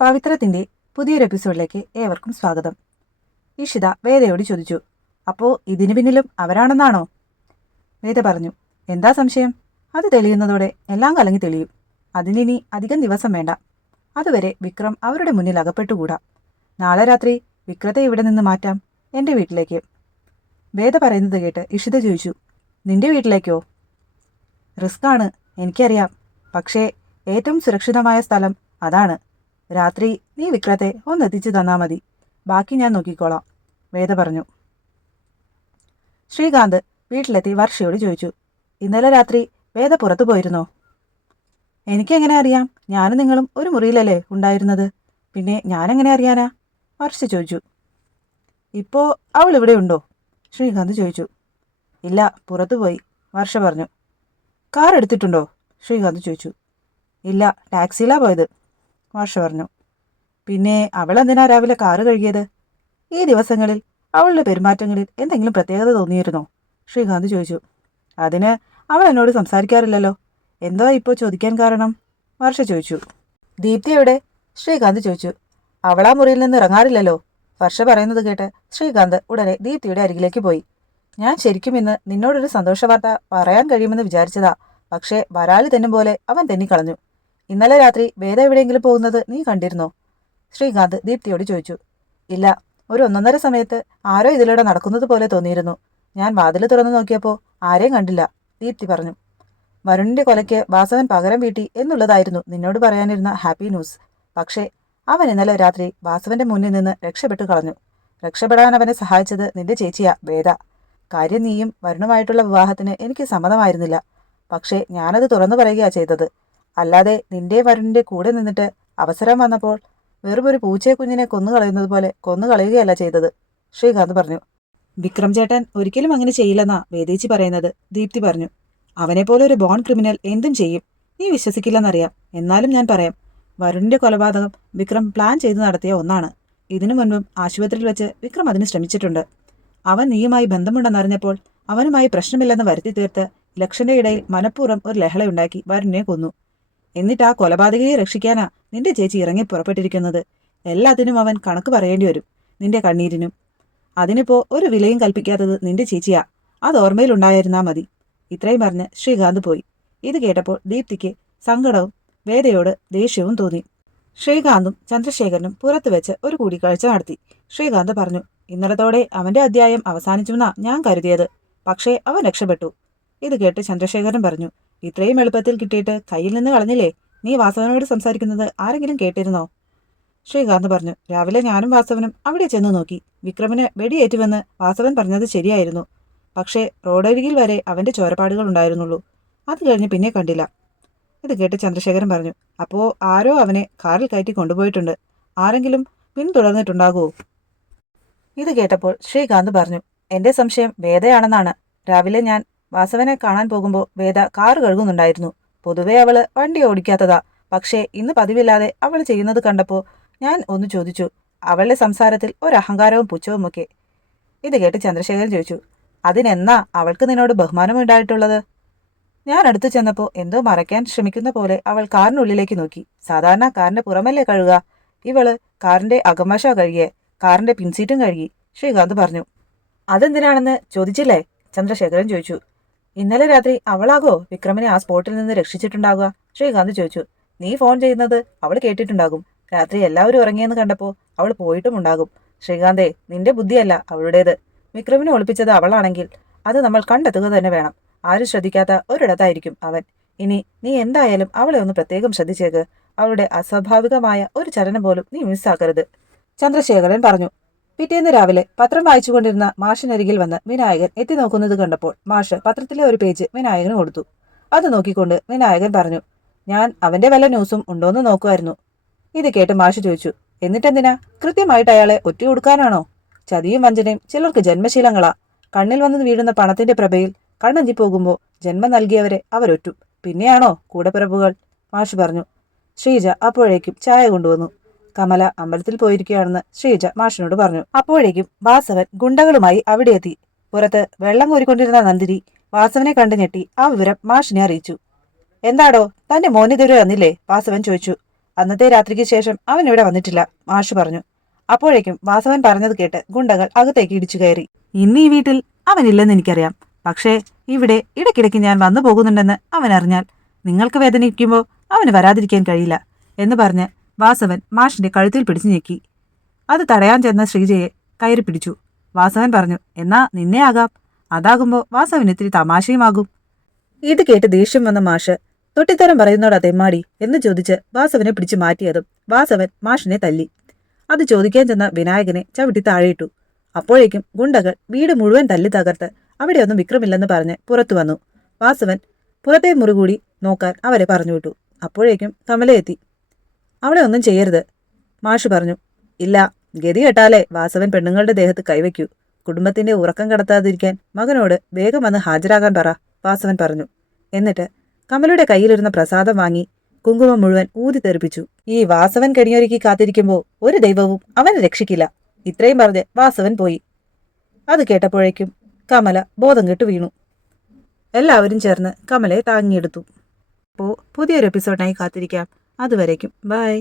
പവിത്രത്തിന്റെ പുതിയൊരു എപ്പിസോഡിലേക്ക് ഏവർക്കും സ്വാഗതം. ഇഷിത വേദയോട് ചോദിച്ചു, അപ്പോ ഇതിനു പിന്നിലും അവരാണെന്നാണോ? വേദ പറഞ്ഞു, എന്താ സംശയം? അത് തെളിയുന്നതോടെ എല്ലാം കലങ്ങി തെളിയും. അതിനിനി അധികം ദിവസം വേണ്ട. അതുവരെ വിക്രം അവരുടെ മുന്നിൽ അകപ്പെട്ടുകൂടാ. നാളെ രാത്രി വിക്രത്തെ ഇവിടെ നിന്ന് മാറ്റാം, എൻ്റെ വീട്ടിലേക്ക്. വേദ പറയുന്നത് കേട്ട് ഇഷിത ചോദിച്ചു, നിന്റെ വീട്ടിലേക്കോ? റിസ്ക്കാണ്, എനിക്കറിയാം. പക്ഷേ ഏറ്റവും സുരക്ഷിതമായ സ്ഥലം അതാണ്. രാത്രി നീ വിക്രത്തെ ഒന്നെത്തിച്ചു തന്നാ മതി. ബാക്കി ഞാൻ നോക്കിക്കോളാം, വേദ പറഞ്ഞു. ശ്രീകാന്ത് വീട്ടിലെത്തി വർഷയോട് ചോദിച്ചു, ഇന്നലെ രാത്രി വേദ പുറത്തു പോയിരുന്നോ? എനിക്കെങ്ങനെ അറിയാം? ഞാനും നിങ്ങളും ഒരു മുറിയിലല്ലേ ഉണ്ടായിരുന്നത്. പിന്നെ ഞാനെങ്ങനെ അറിയാനാ? വർഷ ചോദിച്ചു. ഇപ്പോ അവൾ ഇവിടെ ഉണ്ടോ? ശ്രീകാന്ത് ചോദിച്ചു. ഇല്ല, പുറത്തുപോയി, വർഷ പറഞ്ഞു. കാർ എടുത്തിട്ടുണ്ടോ? ശ്രീകാന്ത് ചോദിച്ചു. ഇല്ല, ടാക്സിയിലാ പോയത്, വർഷ പറഞ്ഞു. പിന്നെ അവൾ എന്തിനാ രാവിലെ കാറ് കഴുകിയത്? ഈ ദിവസങ്ങളിൽ അവളുടെ പെരുമാറ്റങ്ങളിൽ എന്തെങ്കിലും പ്രത്യേകത തോന്നിയിരുന്നോ? ശ്രീകാന്ത് ചോദിച്ചു. അതിന് അവൾ എന്നോട് സംസാരിക്കാറില്ലല്ലോ. എന്തോ ഇപ്പോൾ ചോദിക്കാൻ കാരണം? വർഷ ചോദിച്ചു. ദീപ്തി എവിടെ? ശ്രീകാന്ത് ചോദിച്ചു. അവളാ മുറിയിൽ നിന്ന് ഇറങ്ങാറില്ലല്ലോ. വർഷ പറയുന്നത് കേട്ട് ശ്രീകാന്ത് ഉടനെ ദീപ്തിയുടെ അരികിലേക്ക് പോയി. ഞാൻ ശരിക്കും ഇന്ന് നിന്നോടൊരു സന്തോഷവാർത്ത പറയാൻ കഴിയുമെന്ന് വിചാരിച്ചതാ. പക്ഷേ വരാലി തെന്നും പോലെ അവൻ തെന്നിക്കളഞ്ഞു. ഇന്നലെ രാത്രി വേദ എവിടെയെങ്കിലും പോകുന്നത് നീ കണ്ടിരുന്നോ? ശ്രീകാന്ത് ദീപ്തിയോട് ചോദിച്ചു. ഇല്ല, ഒരു 1:30 സമയത്ത് ആരോ ഇതിലൂടെ നടക്കുന്നത് പോലെ തോന്നിയിരുന്നു. ഞാൻ വാതിൽ തുറന്നു നോക്കിയപ്പോൾ ആരെയും കണ്ടില്ല, ദീപ്തി പറഞ്ഞു. വരുണിന്റെ കൊലയ്ക്ക് വാസവൻ പകരം വീട്ടി എന്നുള്ളതായിരുന്നു നിന്നോട് പറയാനിരുന്ന ഹാപ്പി ന്യൂസ്. പക്ഷേ അവൻ ഇന്നലെ രാത്രി വാസവന്റെ മുന്നിൽ നിന്ന് രക്ഷപ്പെട്ടു കളഞ്ഞു. രക്ഷപ്പെടാൻ അവനെ സഹായിച്ചത് നിന്റെ ചേച്ചിയാ വേദ. കാര്യം നീയും വരുണുമായിട്ടുള്ള വിവാഹത്തിന് എനിക്ക് സമ്മതമായിരുന്നില്ല. പക്ഷേ ഞാനത് തുറന്നു പറയുകയാ ചെയ്തത്. അല്ലാതെ നിന്റെ വരുണിന്റെ കൂടെ നിന്നിട്ട് അവസരം വന്നപ്പോൾ വെറുമൊരു പൂച്ചയെ കുഞ്ഞിനെ കൊന്നുകളയുന്നത് പോലെ കൊന്നുകളയുകയല്ല ചെയ്തത്, ശ്രീകാന്ത് പറഞ്ഞു. വിക്രം ചേട്ടൻ ഒരിക്കലും അങ്ങനെ ചെയ്യില്ലെന്നാ വേദേച്ചി പറയുന്നത്, ദീപ്തി പറഞ്ഞു. അവനെപ്പോലെ ഒരു ബോൺ ക്രിമിനൽ എന്തും ചെയ്യും. നീ വിശ്വസിക്കില്ലെന്നറിയാം. എന്നാലും ഞാൻ പറയാം, വരുണിന്റെ കൊലപാതകം വിക്രം പ്ലാൻ ചെയ്ത് നടത്തിയ ഒന്നാണ്. ഇതിനു മുൻപും ആശുപത്രിയിൽ വെച്ച് വിക്രം അതിന് ശ്രമിച്ചിട്ടുണ്ട്. അവൻ നീയുമായി ബന്ധമുണ്ടെന്നറിഞ്ഞപ്പോൾ അവനുമായി പ്രശ്നമില്ലെന്ന് വരുത്തി തീർത്ത് ഇലക്ഷന്റെ ഇടയിൽ മനഃപൂർവ്വം ഒരു ലഹളയുണ്ടാക്കി വരുണിനെ കൊന്നു. എന്നിട്ട് ആ കൊലപാതകയെ രക്ഷിക്കാനാ നിന്റെ ചേച്ചി ഇറങ്ങി പുറപ്പെട്ടിരിക്കുന്നത്. എല്ലാത്തിനും അവൻ കണക്ക് പറയേണ്ടി വരും, നിന്റെ കണ്ണീരിനും. അതിനിപ്പോ ഒരു വിലയും കൽപ്പിക്കാത്തത് നിന്റെ ചേച്ചിയാ. അത് ഓർമ്മയിലുണ്ടായിരുന്നാ മതി. ഇത്രയും പറഞ്ഞ് ശ്രീകാന്ത് പോയി. ഇത് കേട്ടപ്പോൾ ദീപ്തിക്ക് സങ്കടവും വേദയോട് ദേഷ്യവും തോന്നി. ശ്രീകാന്തും ചന്ദ്രശേഖരനും പുറത്തു വെച്ച് ഒരു കൂടിക്കാഴ്ച നടത്തി. ശ്രീകാന്ത് പറഞ്ഞു, ഇന്നലത്തോടെ അവന്റെ അധ്യായം അവസാനിച്ചുവെന്നാ ഞാൻ കരുതിയത്. പക്ഷേ അവൻ രക്ഷപ്പെട്ടു. ഇത് കേട്ട് ചന്ദ്രശേഖരൻ പറഞ്ഞു, ഇത്രയും എളുപ്പത്തിൽ കിട്ടിയിട്ട് കയ്യിൽ നിന്ന് കളഞ്ഞില്ലേ? നീ വാസവനോട് സംസാരിക്കുന്നത് ആരെങ്കിലും കേട്ടിരുന്നോ? ശ്രീകാന്ത് പറഞ്ഞു, രാവിലെ ഞാനും വാസവനും അവിടെ ചെന്ന് നോക്കി. വിക്രമിന് വെടിയേറ്റുവെന്ന് വാസവൻ പറഞ്ഞത് ശരിയായിരുന്നു. പക്ഷേ റോഡരികിൽ വരെ അവന്റെ ചോരപ്പാടുകൾ ഉണ്ടായിരുന്നുള്ളൂ. അത് കഴിഞ്ഞ് പിന്നെ കണ്ടില്ല. ഇത് കേട്ട് ചന്ദ്രശേഖരൻ പറഞ്ഞു, അപ്പോ ആരോ അവനെ കാറിൽ കയറ്റി കൊണ്ടുപോയിട്ടുണ്ട്. ആരെങ്കിലും പിന്തുടർന്നിട്ടുണ്ടാകുമോ? ഇത് കേട്ടപ്പോൾ ശ്രീകാന്ത് പറഞ്ഞു, എന്റെ സംശയം വേദയാണെന്നാണ്. രാവിലെ ഞാൻ വാസവനെ കാണാൻ പോകുമ്പോൾ വേദ കാറ് കഴുകുന്നുണ്ടായിരുന്നു. പൊതുവെ അവള് വണ്ടി ഓടിക്കാത്തതാ. പക്ഷേ ഇന്ന് പതിവില്ലാതെ അവൾ ചെയ്യുന്നത് കണ്ടപ്പോൾ ഞാൻ ഒന്ന് ചോദിച്ചു. അവളുടെ സംസാരത്തിൽ ഒരു അഹങ്കാരവും പുച്ഛവുമൊക്കെ. ഇത് കേട്ട് ചന്ദ്രശേഖരൻ ചോദിച്ചു, അതിനെന്നാ അവൾക്ക് നിന്നോട് ബഹുമാനമുണ്ടായിട്ടുള്ളത്? ഞാൻ അടുത്തു ചെന്നപ്പോൾ എന്തോ മറയ്ക്കാൻ ശ്രമിക്കുന്ന പോലെ അവൾ കാറിനുള്ളിലേക്ക് നോക്കി. സാധാരണ കാറിന്റെ പുറമല്ലേ കഴുകുക? ഇവള് കാറിന്റെ അകംവശ കഴുകിയേ, കാറിന്റെ പിൻസീറ്റും കഴുകി, ശ്രീകാന്ത് പറഞ്ഞു. അതെന്തിനാണെന്ന് ചോദിച്ചില്ലേ? ചന്ദ്രശേഖരൻ ചോദിച്ചു. ഇന്നലെ രാത്രി അവളാകോ വിക്രമിനെ ആ സ്പോട്ടിൽ നിന്ന് രക്ഷിച്ചിട്ടുണ്ടാകുക? ശ്രീകാന്ത് ചോദിച്ചു. നീ ഫോൺ ചെയ്യുന്നത് അവൾ കേട്ടിട്ടുണ്ടാകും. രാത്രി എല്ലാവരും ഉറങ്ങിയെന്ന് കണ്ടപ്പോൾ അവൾ പോയിട്ടുമുണ്ടാകും. ശ്രീകാന്തേ, നിന്റെ ബുദ്ധിയല്ല അവളുടേത്. വിക്രമിനെ ഒളിപ്പിച്ചത് അവളാണെങ്കിൽ അത് നമ്മൾ കണ്ടെത്തുക തന്നെ വേണം. ആരും ശ്രദ്ധിക്കാത്ത ഒരിടത്തായിരിക്കും അവൻ. ഇനി നീ എന്തായാലും അവളെ ഒന്ന് പ്രത്യേകം ശ്രദ്ധിച്ചേക്ക്. അവളുടെ അസ്വാഭാവികമായ ഒരു ചലനം പോലും നീ മിസ്സാക്കരുത്, ചന്ദ്രശേഖരൻ പറഞ്ഞു. പിറ്റേന്ന് രാവിലെ പത്രം വായിച്ചുകൊണ്ടിരുന്ന മാഷിനരികിൽ വന്ന് വിനായകൻ എത്തി നോക്കുന്നത് കണ്ടപ്പോൾ മാഷ് പത്രത്തിലെ ഒരു പേജ് വിനായകന് കൊടുത്തു. അത് നോക്കിക്കൊണ്ട് വിനായകൻ പറഞ്ഞു, ഞാൻ അവന്റെ വല്ല ന്യൂസും ഉണ്ടോന്ന് നോക്കുമായിരുന്നു. ഇത് കേട്ട് മാഷ് ചോദിച്ചു, എന്നിട്ടെന്തിനാ? കൃത്യമായിട്ട് അയാളെ ഒറ്റ കൊടുക്കാനാണോ? ചതിയും വഞ്ചനയും ചിലർക്ക് ജന്മശീലങ്ങളാ. കണ്ണിൽ വന്ന് വീഴുന്ന പണത്തിന്റെ പ്രഭയിൽ കണ്ണഞ്ചി പോകുമ്പോൾ ജന്മം നൽകിയവരെ അവരൊറ്റും. പിന്നെയാണോ കൂടപ്പിറപ്പുകൾ? മാഷ് പറഞ്ഞു. ശ്രീജ അപ്പോഴേക്കും ചായ കൊണ്ടുവന്നു. കമല അമ്പലത്തിൽ പോയിരിക്കുകയാണെന്ന് ശ്രീജ മാഷിനോട് പറഞ്ഞു. അപ്പോഴേക്കും വാസവൻ ഗുണ്ടകളുമായി അവിടെ എത്തി. പുറത്ത് വെള്ളം കോരിക്കൊണ്ടിരുന്ന നന്ദിനി വാസവനെ കണ്ടു ഞെട്ടി ആ വിവരം മാഷിനെ അറിയിച്ചു. എന്താടോ, തന്റെ മോനിതുവരെ വന്നില്ലേ? വാസവൻ ചോദിച്ചു. അന്നത്തെ രാത്രിക്ക് ശേഷം അവൻ ഇവിടെ വന്നിട്ടില്ല, മാഷ് പറഞ്ഞു. അപ്പോഴേക്കും വാസവൻ പറഞ്ഞത് കേട്ട് ഗുണ്ടകൾ അകത്തേക്ക് ഇടിച്ചു കയറി. ഇന്ന് ഈ വീട്ടിൽ അവനില്ലെന്ന് എനിക്കറിയാം. പക്ഷേ ഇവിടെ ഇടയ്ക്കിടയ്ക്ക് ഞാൻ വന്നു പോകുന്നുണ്ടെന്ന് അവൻ അറിഞ്ഞാൽ നിങ്ങൾക്ക് വേദനിക്കുമ്പോൾ അവന് വരാതിരിക്കാൻ കഴിയില്ല എന്ന് പറഞ്ഞ് വാസവൻ മാഷിന്റെ കഴുത്തിൽ പിടിച്ചു ഞെക്കി. അത് തടയാൻ ചെന്ന ശ്രീജയെ കയറി പിടിച്ചു. വാസവൻ പറഞ്ഞു, എന്നാ നിന്നെ ആകാം. അതാകുമ്പോൾ വാസവന് ഇത്തിരി തമാശയുമാകും. ഇത് കേട്ട് ദേഷ്യം വന്ന മാഷ്, തൊട്ടിത്തരം പറയുന്നോടാ തെമ്മാടി എന്ന് ചോദിച്ച് വാസവനെ പിടിച്ചു മാറ്റിയതും വാസവൻ മാഷിനെ തല്ലി. അത് ചോദിക്കാൻ ചെന്ന വിനായകനെ ചവിട്ടി താഴെയിട്ടു. അപ്പോഴേക്കും ഗുണ്ടകൾ വീട് മുഴുവൻ തല്ലി തകർത്ത് അവിടെയൊന്നും വിക്രമില്ലെന്ന് പറഞ്ഞ് പുറത്തു വന്നു. വാസവൻ പുറത്തെ മുറി കൂടി നോക്കാൻ അവരെ പറഞ്ഞുവിട്ടു. അപ്പോഴേക്കും കമല എത്തി. അവിടെ ഒന്നും ചെയ്യരുത്, മാഷ് പറഞ്ഞു. ഇല്ല, ഗതി കെട്ടാലേ വാസവൻ പെണ്ണുങ്ങളുടെ ദേഹത്ത് കൈവയ്ക്കൂ. കുടുംബത്തിന്റെ ഉറക്കം കടത്താതിരിക്കാൻ മകനോട് വേഗം വന്ന് ഹാജരാകാൻ പറ, വാസവൻ പറഞ്ഞു. എന്നിട്ട് കമലയുടെ കയ്യിലിരുന്ന പ്രസാദം വാങ്ങി കുങ്കുമം മുഴുവൻ ഊതി തെറിപ്പിച്ചു. ഈ വാസവൻ കെണിയൊരുക്കി കാത്തിരിക്കുമ്പോൾ ഒരു ദൈവവും അവനെ രക്ഷിക്കില്ല. ഇത്രയും പറഞ്ഞ് വാസവൻ പോയി. അത് കേട്ടപ്പോഴേക്കും കമല ബോധം കെട്ടു വീണു. എല്ലാവരും ചേർന്ന് കമലയെ താങ്ങിയെടുത്തു. അപ്പോൾ പുതിയൊരു എപ്പിസോഡിനായി കാത്തിരിക്കാം. അതുവരേക്കും ബൈ.